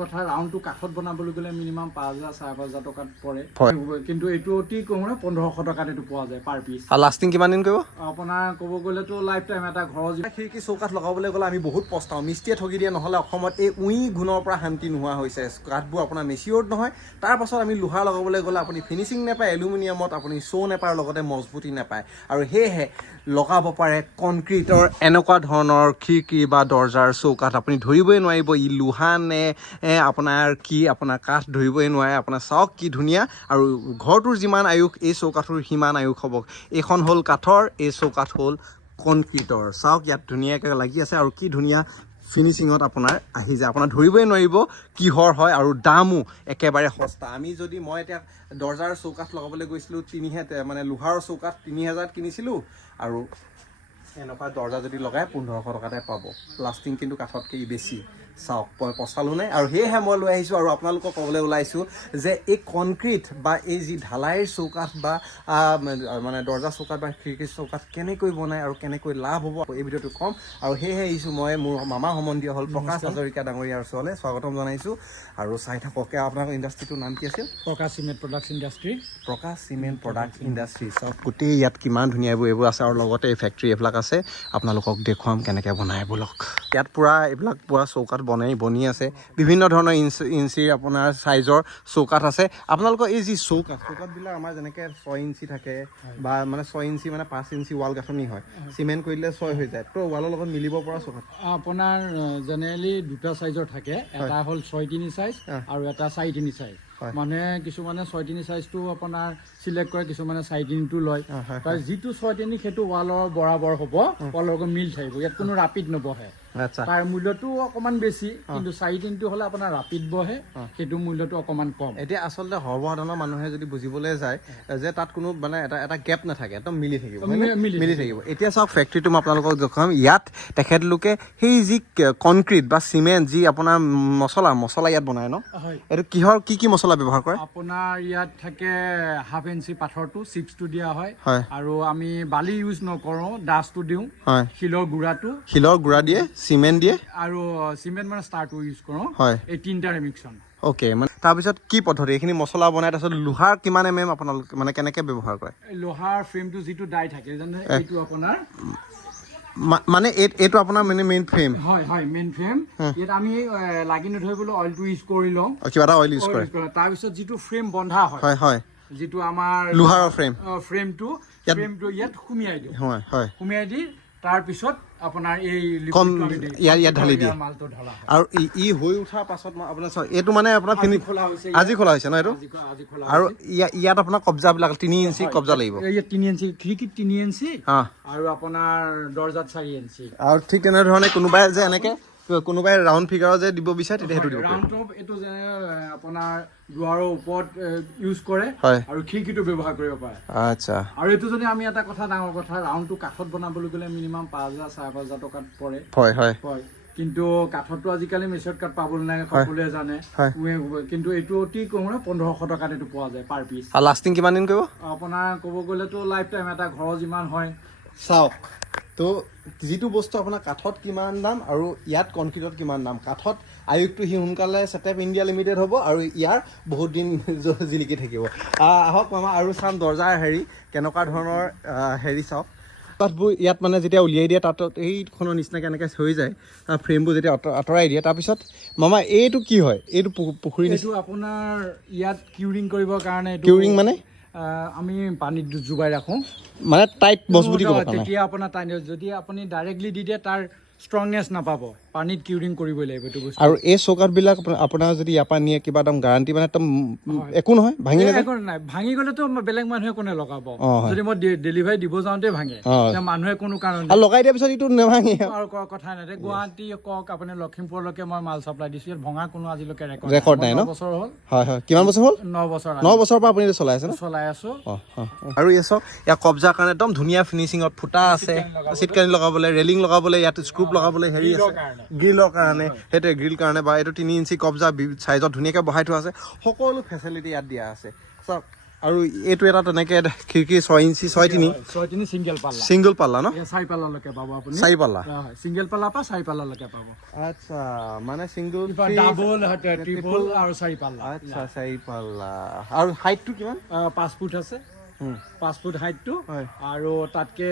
কথা ৰাউণ্ডটো কাঠত বনাবলৈ গ'লে মিনিমাম 5,000 5,500 টকাত পৰে, কিন্তু এইটো অতি কমে 1,500 টকাত এইটো পোৱা যায় পাৰ পিচ। আৰু লাষ্টিং কিমান দিন কৰিব? আপোনাৰ ক'ব গ'লেতো লাইফ টাইম এটা ঘৰৰ খিৰিকী চৌকাঠ লগাবলৈ গ'লে আমি বহুত পস্তাওঁ, মিস্ত্ৰীয়ে ঠগি দিয়ে। নহ'লে অসমত এই উই গুণৰ পৰা শান্তি নোহোৱা হৈছে, কাঠবোৰ আপোনাৰ মেচিয়ৰ্ড নহয়। তাৰ পাছত আমি লোহাৰ লগাবলৈ গ'লে আপুনি ফিনিচিং নাপায়, এলুমিনিয়ামত আপুনি শ্ব' নাপায়, লগতে মজবুতি নাপায়। আৰু সেয়েহে লগাব পাৰে কনক্ৰিটৰ এনেকুৱা ধৰণৰ খিৰিকী বা দৰ্জাৰ চৌকাঠ, আপুনি ধৰিবই নোৱাৰিব ই লোহা নে আপোনাৰ কি, আপোনাৰ কাঠ ধৰিবই নোৱাৰে। আপোনাৰ চাওক কি ধুনীয়া, আৰু ঘৰটোৰ যিমান আয়ুস এই চৌকাঠৰ সিমান আয়ুস হ'ব। এইখন হ'ল কাঠৰ, এই চৌকাঠ হ'ল কনক্ৰিটৰ। চাওক ইয়াত ধুনীয়াকৈ লাগি আছে, আৰু কি ধুনীয়া ফিনিচিঙত আপোনাৰ আহি যায়, আপোনাৰ ধৰিবই নোৱাৰিব কিহৰ হয়। আৰু দামো একেবাৰে সস্তা। মই এতিয়া দৰ্জাৰ চৌকাঠ লগাবলৈ গৈছিলোঁ, মানে লোহাৰৰ চৌকাঠ 3,000 কিনিছিলোঁ, আৰু এনেকুৱা দৰ্জা যদি লগাই 1,500 টকাতে পাব। লাষ্টিং কিন্তু কাঠতকৈ বেছি। চাওক মই পচালোঁ নাই, আৰু সেয়েহে মই লৈ আহিছোঁ আৰু আপোনালোকক ক'বলৈ ওলাইছোঁ যে এই কনক্ৰিট বা এই যি ঢালাইৰ চৌকাঠ বা মানে দৰ্জা চৌকাঠ বা খিৰিকীৰ চৌকাঠ কেনেকৈ বনায় আৰু কেনেকৈ লাভ হ'ব এই ভিডিঅ'টো ক'ম। আৰু সেয়েহে আহিছোঁ মই মোৰ মামা সম্বন্ধীয় হ'ল প্ৰকাশ হাজৰিকা ডাঙৰীয়াৰ ওচৰলৈ, স্বাগতম জনাইছোঁ। আৰু চাই থাকক। আপোনালোকৰ ইণ্ডাষ্ট্ৰিটোৰ নাম কি আছিল? প্ৰকাশ চিমেণ্ট প্ৰডাক্টছ ইণ্ডাষ্ট্ৰি। প্ৰকাশ চিমেণ্ট প্ৰডাক্ট ইণ্ডাষ্ট্ৰি। চাওক গোটেই ইয়াত কিমান ধুনীয়া এইবোৰ আছে, আৰু লগতে এই ফেক্টৰী এইবিলাক আছে। আপোনালোকক দেখুৱাম কেনেকৈ বনাই ব'লক। ইয়াত পূৰা এইবিলাক চৌকাঠ বনি আছে, বিভিন্ন ধৰণৰ ইঞ্চিৰ আপোনাৰ চাইজৰ চৌকাঠ আছে। আপোনালোকৰ এই যি চৌকাঠবিলাক আমাৰ যেনেকৈ 6 ইঞ্চি থাকে, বা মানে 6 ইঞ্চি মানে 5 ইঞ্চি ৱাল গাঁথনি হয়, চিমেণ্ট কৰি দিলে 6 হৈ যায়, তো ৱালৰ লগত মিলিব পৰা চৌকাঠ আপোনাৰ জেনেৰেলি দুটা চাইজৰ থাকে, এটা হ'ল 6'3" চাইজ আৰু এটা 4'3" চাইজ। মানে কিছুমানে 6'3" চাইজটো আপোনাৰ চিলেক্ট কৰে, কিছুমানে 4'3" লয়। তাৰ যিটো 6'3" সেইটো ৱালৰ বৰাবৰ হ'ব, ৱালৰ লগত মিল থাকিব, ইয়াত কোনো ৰাপিড নবহে। তাৰ মূল্যটো অকণমান বেছি, কিন্তু 4'3" হ'লে আপোনাৰ ৰাপিড বহে, সেইটো মূল্যটো অকণমান কম। এতিয়া আচলতে সৰ্বসাধাৰণৰ মানুহে যদি বুজিবলৈ যায় যে তাত কোনো মানে এটা গেপ নাথাকে, একদম মিলি থাকিব, মিলি থাকিব। এতিয়া চাওক ফেক্টৰীটো মই আপোনালোকক দেখুৱাম। ইয়াত তেখেতলোকে সেই যি কনক্ৰিট বা চিমেণ্ট, যি আপোনাৰ মছলা ইয়াত বনায় ন, এইটো কি মছলা ব্যৱহাৰ কৰে? আপোনাৰ ইয়াত থাকে 1/2 ইঞ্চি পাথৰটো, চিপছটো দিয়া হয়, আৰু আমি বালি ইউজ নকৰোঁ, ডাষ্টটো দিওঁ, শিলৰ গুড়া দিয়ে, চিমেণ্ট দিয়ে, আৰু চিমেণ্ট মানে ষ্টাৰটো ইউজ কৰোঁ। এই তিনিটাৰে মিক্সন। অ'কে, মানে তাৰপিছত কি পদ্ধতি এইখিনি মছলা বনাই? তাৰপিছত লোহাৰ কিমান আপোনালোকে মানে কেনেকৈ ব্যৱহাৰ কৰে? লোহাৰ ফ্ৰেমটো যিটো ডাই থাকে জানে, এইটো আপোনাৰ মানে এইটো আপোনাৰ মানে মেইন ফ্ৰেম? হয়, মেইন ফ্ৰেম। ইয়াত আমি লাগি নধৰিবলৈ অইলটো ইউজ কৰি লওঁ, কিবা এটা অইল ইউজ কৰে। তাৰপিছত যিটো ফ্ৰেম বন্ধা হয়, যিটো আমাৰ লোহাৰৰ ফ্ৰেমটো ইয়াত সুমিয়াই দিওঁ, সুমিয়াই দি তাৰপিছত আপোনাৰ এই ইয়াত ঢালি দিয়ে। আৰু ই হৈ উঠাৰ পাছত আপোনাৰ এইটো মানে আপোনাৰ আজি খোলা হৈছে ন এইটো? আৰু ইয়াত আপোনাৰ কব্জাবিলাক 3 ইঞ্চি কব্জা লাগিব। ইয়াত 3 ইঞ্চি খিৰিকীত 3 ইঞ্চি, আৰু আপোনাৰ দৰ্জাত 4 ইঞ্চি। আৰু ঠিক তেনেধৰণে কোনোবাই ৰাউণ্ড ফিগাৰৰ যে দিব বিচাৰে তেতিয়া সেইটো দিব পাৰে। এইটো যেনে আপোনাৰ দুৱাৰৰ ওপৰত ইউজ কৰে, আৰু খিৰিকীটো ব্যৱহাৰ কৰিব পাৰে। আচ্ছা। আৰু এইটো যদি আমি এটা ডাঙৰ কথা ৰাউণ্ডটো কাঠত বনাবলৈ গ'লে মিনিমাম 5,000 5,500 টকাত পৰে। হয়, কিন্তু কাঠতো আজিকালি মেচিয়ৰ্ড কাঠ পাবলৈ নাই, সকলোৱে জানে, কিন্তু এইটো অতি কমে 1,500 টকাত এইটো পোৱা যায় পাৰ পিচ। আৰু লাষ্টিং কিমান দিন কৰিব? আপোনাৰ ক'ব গ'লেতো লাইফ টাইম এটা ঘৰৰ যিমান হয়। চাওক, তো যিটো বস্তু আপোনাৰ কাঠত কিমান দাম আৰু ইয়াত কনক্ৰিটত কিমান দাম। কাঠত আয়ুসটো সি সোনকালে ছেটআপ ইণ্ডিয়া লিমিটেড হ'ব, আৰু ইয়াৰ বহুত দিন জিলিকি থাকিব। আহক মামা, আৰু চাম দৰ্জাৰ কেনেকুৱা ধৰণৰ চাওক। কাঠবোৰ ইয়াত মানে যেতিয়া উলিয়াই দিয়ে, তাত এইখনৰ নিচিনাকৈ এনেকৈ হৈ যায়, তাৰ ফ্ৰেমবোৰ যেতিয়া আঁতৰাই দিয়ে, তাৰপিছত মামা এইটো কি হয়? এইটো পুখুৰী আপোনাৰ ইয়াত কিউৰিং কৰিবৰ কাৰণে। কিউৰিং মানে আমি পানীত জুবাই ৰাখোঁ, মানে টাইট মজবুতি কৰিব কাৰণে। তেতিয়া আপোনাৰ যদি আপুনি ডাইৰেক্টলি দি দিয়ে তাৰ ষ্ট্ৰংনেছ নাপাব, পানীত কিউৰিং কৰিবই লাগিব এইটো বস্তু। আৰু এই চৌকাঠবিলাক আপোনাৰ যদি ইয়াৰ পৰা নিয়ে কিবা একদম গাৰাণ্টি, মানে একদম একো নহয়, ভাঙি নাযায়? একো নাই, ভাঙি গ'লেতো বেলেগ মানুহে কোনে লগাব? যদি মই ডেলিভাৰী দিব যাওঁতে ভাঙে, মানুহে কোনো কাৰণ লগাই দিয়াৰ পিছত এইটো নাভাঙে আৰু কথা নাই। গুৱাহাটী কওক, আপুনি লখিমপুৰলৈকে মই মাল চাপ্লাই দিছোঁ, ইয়াত ভঙা কোনো আজিলৈকে ৰেকৰ্ড নাই ন? 9 বছৰ হ'ল। কিমান বছৰ হ'ল? 9 বছৰ। 9 বছৰৰ পৰা আপুনি চলাই আছে? চলাই আছোঁ। আৰু এই চাওক, ইয়াৰ কব্জাৰ কাৰণে একদম ধুনীয়া ফিনিচিঙত ফুটা আছে, চিটকানি লগাবলৈ, ৰেলিং লগাবলৈ, ইয়াত স্ক্ৰুপ লগাবলৈ আছে, গ্ৰিলৰ কাৰণে, সেইটোৱে গ্ৰিল কাৰণে, বা এইটো 3 ইঞ্চি কব্জা চাইজত ধুনীয়াকৈ বহাই থোৱা আছে, সকলো ফেচিলিটি ইয়াত দিয়া আছে। চাওক, আৰু এইটো এটা তেনেকে খিৰিকী 6 ইঞ্চি 6.3 6.3 সিঙ্গেল পাল্লা ছিংগল পাল্লা ন 4 পাল্লালৈকে পাব আপুনি 4 পাল্লা হয় সিঙ্গেল পাল্লা পৰা 4 পাল্লালৈকে পাব আচ্ছা মানে ছিংগল ডাবল ট্ৰিপল আৰু 4 পাল্লা আচ্ছা 4 পাল্লা আৰু হাইটটো কিমান 5 ফুট আছে 5 ফুট হাইটটো হয় আৰু তাতকে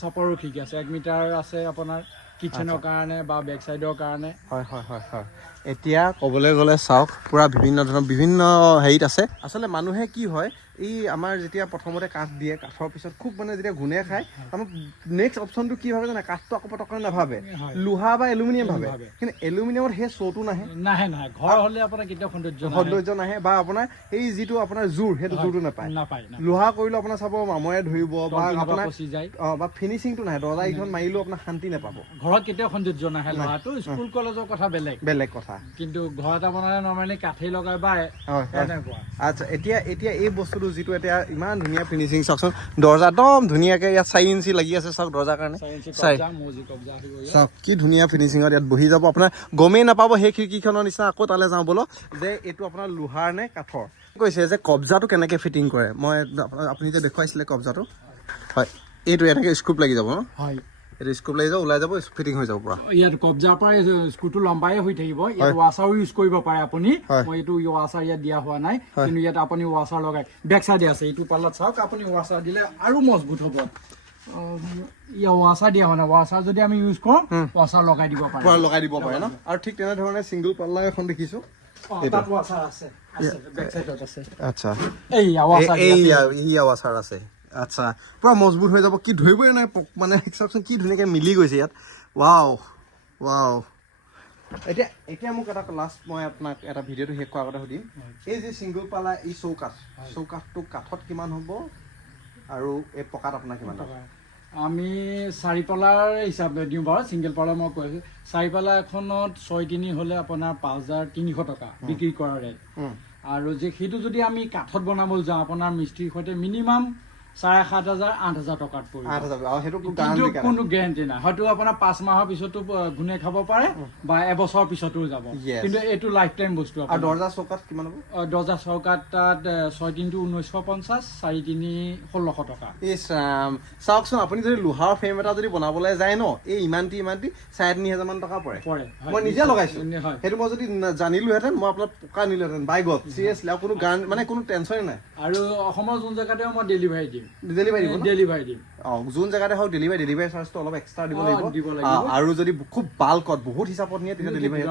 চাপৰো খিৰিকী আছে 1 মিটাৰ আছে আপোনাৰ কিচেনৰ কাৰণে বা বেক চাইডৰ কাৰণে হয় হয় হয় হয় এতিয়া ক'বলৈ গ'লে চাওক পুৰা বিভিন্ন ধৰণৰ বিভিন্ন হেৰিত আছে আচলতে মানুহে কি হয় এই আমাৰ যেতিয়া প্ৰথমতে কাঠ দিয়ে কাঠৰ পিছত খুব মানে যেতিয়া ঘূনে খায় আমাৰ নেক্সট অপশ্যনটো কি ভাবে জানে কাঠটো আকৌ পটককৈ নাভাবে লোহা বা এলুমিনিয়াম ভাবে কিন্তু এলুমিনিয়ামত সেই শ্ব'টো নাহে নাহে ঘৰ হ'লে আপোনাৰ কেতিয়াও সৌন্দৰ্য নাহে বা আপোনাৰ এই যিটো আপোনাৰ জোৰ সেইটো জোৰটো নাপায় লোহা কৰিলেও আপোনাৰ চাব মামৰে ধৰিব বা আপোনাৰ বা ফিনিচিংটো নাহে দৰ্জা এইখন মাৰিলেও আপোনাৰ শান্তি নাপাব ঘৰত কেতিয়াও সৌন্দৰ্য নাহে লোহাটো স্কুল কলেজৰ কথা বেলেগ কথা কিন্তু ঘৰত আপোনাৰ নৰ্মেলি কাঠেই লগাই বা এনেকুৱা আচ্ছা এতিয়া এই বস্তুটো যিটো এতিয়া ইমান ধুনীয়া ফিনিচিং চাওকচোন দৰ্জা একদম ধুনীয়াকে ইয়াত 4 ইঞ্চি লাগি আছে চাওক দৰ্জাৰ কাৰণে চাওক কি ধুনীয়া ফিনিচিঙত ইয়াত বহি যাব আপোনাৰ গমেই নাপাব সেই খিৰিকীখনৰ নিচিনা আকৌ তালৈ যাওঁ বলক যে এইটো আপোনাৰ লোহাৰ নে কাঠৰ কৈছে যে কব্জাটো কেনেকে ফিটিং কৰে মই আপুনি যে দেখুৱাইছিলে কব্জাটো হয় এইটো এনেকে স্ক্ৰুপ লাগি যাব ন হয় এইটো স্ক্ৰুপ লাগি যাব ওলাই যাব ফিটিং হৈ যাব পুৰা ইয়াত কব্জাৰ পৰা স্ক্ৰুটো লম্বাই হৈ থাকিব ইয়াত ৱাছাৰো ইউজ কৰিব পাৰে আপুনি মই এইটো ৱাছাৰ ইয়াত দিয়া হোৱা নাই কিন্তু ইয়াত আপুনি ৱাছাৰ লগাই বেক চাইডে আছে এইটো পাল্লাত চাওক আপুনি ৱাছাৰ দিলে আৰু মজবুত হ'ব ৱাছাৰ দিয়া হোৱা নাই ৱাছাৰ যদি আমি ইউজ কৰোঁ ৱাছাৰ লগাই দিব পাৰে ন আৰু ঠিক তেনেধৰণে ছিংগল পাল্লা এখন দেখিছোঁ তাত ৱাছাৰ আছে বেক চাইডত আছে আচ্ছা এই ৱাছাৰ আছে আচ্ছা পুৰা মজবুত হৈ যাব কি ধৰিবই নাই মানে চাওকচোন কি ধুনীয়াকৈ মিলি গৈছে ইয়াত ৱাও এতিয়া মোক এটা লাষ্ট মই আপোনাক এটা ভিডিঅ'টো শেষ কৰাৰ আগতে সুধিম এই যে ছিংগল পাল্লা এই চৌকাঠটো কাঠত কিমান হ'ব আৰু এই পকাত আপোনাৰ কিমান হ'ব আমি 4 পাল্লাৰ হিচাপে দিওঁ বাৰু ছিংগল পাল্লা মই কৈ আছোঁ 4 পাল্লা এখনত 6.3 হ'লে আপোনাৰ 5,300 টকা বিক্ৰী কৰা ৰেট আৰু যে সেইটো যদি আমি কাঠত বনাবলৈ যাওঁ আপোনাৰ মিস্ত্ৰীৰ সৈতে মিনিমাম 7,500 8,000 টকাত পৰিব কোনো গেৰেণ্টি নাই হয়তো আপোনাৰ 5 মাহৰ পিছতো ঘূনে খাব পাৰে বা এবছৰৰ পিছতো যাব কিন্তু এইটো লাইফ টাইম বস্তু আৰু দৰ্জা চৌকাত কিমান হ'ব দৰ্জা চৌকাত তাত 6.3 1950 4.3 1600 টকা চাওকচোন আপুনি যদি লোহাৰ ফ্ৰেম এটা যদি বনাবলৈ যায় ন এই ইমানটি 3,500 মান টকা পৰে মই নিজে লগাইছোঁ সেইটো মই যদি জানিলোহেঁতেন মই আপোনাৰ পকা নিলোহেঁতেন বাই গড চিৰিয়াছলি আৰু কোনো মানে কোনো টেনশ্যনে নাই আৰু অসমৰ যোন জেগাতে মই ডেলিভাৰী দিম যোন জেগাতে হওক ডেলিভাৰী চাৰ্জটো অলপ এক্সট্ৰা দিব লাগিব আৰু যদি খুব বাল্কত বহুত হিচাপত নিয়ে তেতিয়া ডেলিভাৰী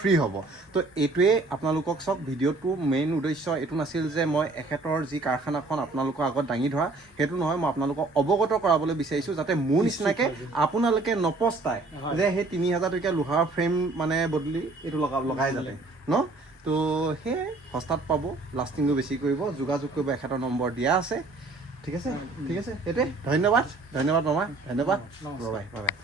ফ্ৰী হ'ব তো এইটোৱে আপোনালোকক চাওক ভিডিঅ'টো মেইন উদ্দেশ্য এইটো নাছিল যে মই এখেতৰ যি কাৰখানাখন আপোনালোকৰ আগত দাঙি ধৰা সেইটো নহয় মই আপোনালোকক অৱগত কৰাবলৈ বিচাৰিছোঁ যাতে মোৰ নিচিনাকৈ আপোনালোকে নপস্তায় যে সেই 3,000 টকীয়া লোহাৰ ফ্ৰেম মানে বদলি এইটো লগাই যাতে ন তো সেয়াই সস্তাত পাব লাষ্টিংটো বেছি কৰিব যোগাযোগ কৰিব এখেতৰ নম্বৰ দিয়া আছে ঠিক আছে সেইটোৱে ধন্যবাদ মামা ধন্যবাদ বাই বাই